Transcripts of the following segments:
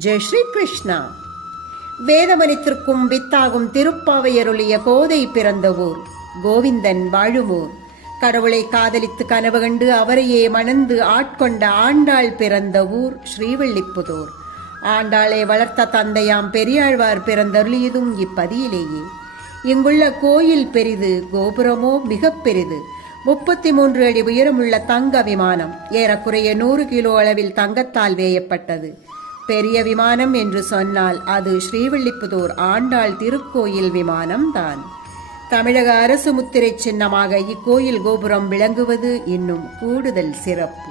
ஜெய் ஸ்ரீ கிருஷ்ணா வேதமனித்திற்கும் வித்தாகும் திருப்பாவையருளிய கோதை பிறந்த ஊர் கோவிந்தன் வாழுமூர். கடவுளை காதலித்து கனவு கண்டு அவரையே மணந்து ஆட்கொண்ட ஆண்டாள் பிறந்த ஊர் ஸ்ரீவள்ளிப்புதூர் ஆண்டாளை வளர்த்த தந்தையாம் பெரியாழ்வார் பிறந்தருளியதும் இப்பதியிலேயே. இங்குள்ள கோயில் பெரிது கோபுரமோ மிக பெரிது. முப்பத்தி மூன்று அடி உயரமுள்ள தங்க விமானம் ஏறக்குறைய நூறு கிலோ அளவில் தங்கத்தால் வேயப்பட்டது. பெரிய விமானம் என்று சொன்னால் அது ஸ்ரீவில்லிபுத்தூர் ஆண்டாள் திருக்கோயில் விமானம்தான். தமிழக அரசு முத்திரை சின்னமாக இக்கோயில் கோபுரம் விளங்குவது இன்னும் கூடுதல் சிறப்பு.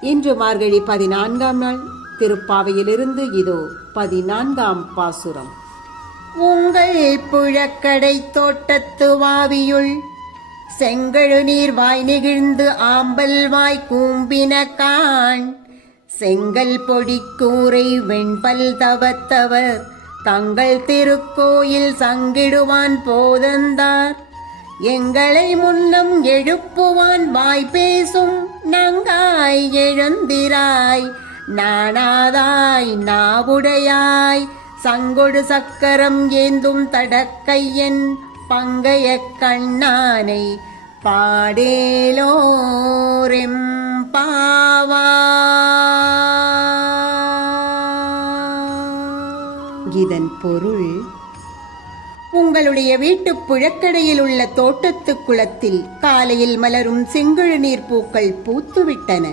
இன்று மார்கழி பதினான்காம் நாள் திருப்பாவையிலிருந்து இதோ பதினான்காம் பாசுரம். உங்கள் புழக்கடை தோட்டத்து வாவியுள் செங்கழு நீர் வாய் நெகிழ்ந்து ஆம்பல் வாய் கூம்பின கான். செங்கல் பொடி கூரை வெண்பல் தவத்தவர். தங்கள் திருக்கோயில் சங்கிடுவான் போதந்தார். எங்களை முன்னம் எழுப்புவான் வாய் பேசும் நங்காய் எழுந்திராய். நாணாதாய் நாவுடையாய். சங்கொடு சக்கரம் ஏந்தும் தடக்கையன் பங்கைய கண்ணானை. பாடேலோரெம் பாவா. இதன் பொருள். உங்களுடைய வீட்டு புழக்கடையில் உள்ள தோட்டத்து குளத்தில் காலையில் மலரும் செங்கழு நீர் பூக்கள் பூத்துவிட்டன.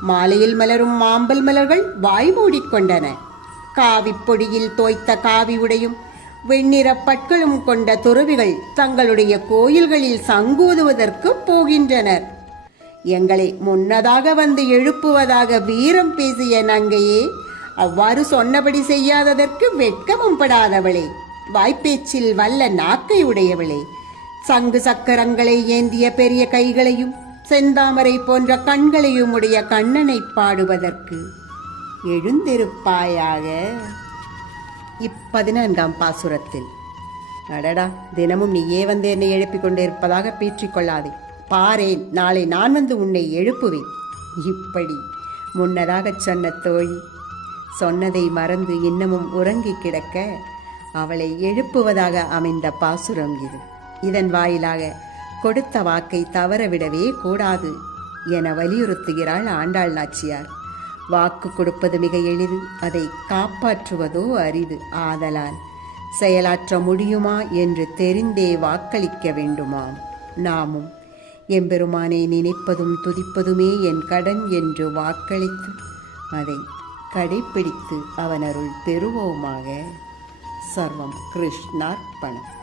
மாலையில் மலரும் மாம்பல் மலர்கள் வாய் மூடிக்கொண்டன காவிப்பொடியில் தோய்த்த காவி உடையும் வெண்ணிற பட்களும் கொண்ட துறவிகள் தங்களுடைய கோயில்களில் சங்கூதுவதற்கு போகின்றனர். எங்களை முன்னதாக வந்து எழுப்புவதாக வீரம் பேசிய நங்கையே அவ்வாறு சொன்னபடி செய்யாததற்கு வெட்கமும் படாதவளே. வாய்ப்பேச்சில் வல்ல நாக்கை உடையவளே. சங்கு சக்கரங்களை ஏந்திய பெரிய கைகளையும் செந்தாமரை போன்ற கண்களையும் உடைய கண்ணனை பாடுவதற்கு எழுந்திருப்பாயாக. இப்பதினான்காம் பாசுரத்தில். அடடா தினமும் நீயே வந்து என்னை எழுப்பிக் கொண்டிருப்பதாக பீற்றிக்கொள்ளாதே. கொள்ளாதே பாரேன் நாளை நான் வந்து உன்னை எழுப்புவேன். இப்படி முன்னதாகச் சொன்ன தோழி சொன்னதை மறந்து இன்னமும் உறங்கி கிடக்க அவளை எழுப்புவதாக அமைந்த பாசுரம் இது. இதன் வாயிலாக கொடுத்த வாக்கை தவறவிடவே கூடாது என வலியுறுத்துகிறாள் ஆண்டாள் நாச்சியார். வாக்கு கொடுப்பது மிக எளிது அதை காப்பாற்றுவதோ அரிது ஆதலால். செயலாற்ற முடியுமா என்று தெரிந்தே வாக்களிக்க வேண்டுமாம். நாமும் எம்பெருமானை நினைப்பதும் துதிப்பதுமே என் கடன் என்று வாக்களித்து அதை கடைப்பிடித்து அவனருள் பெறுவோமாக. சர்வம் கிருஷ்ணார்ப்பணம்.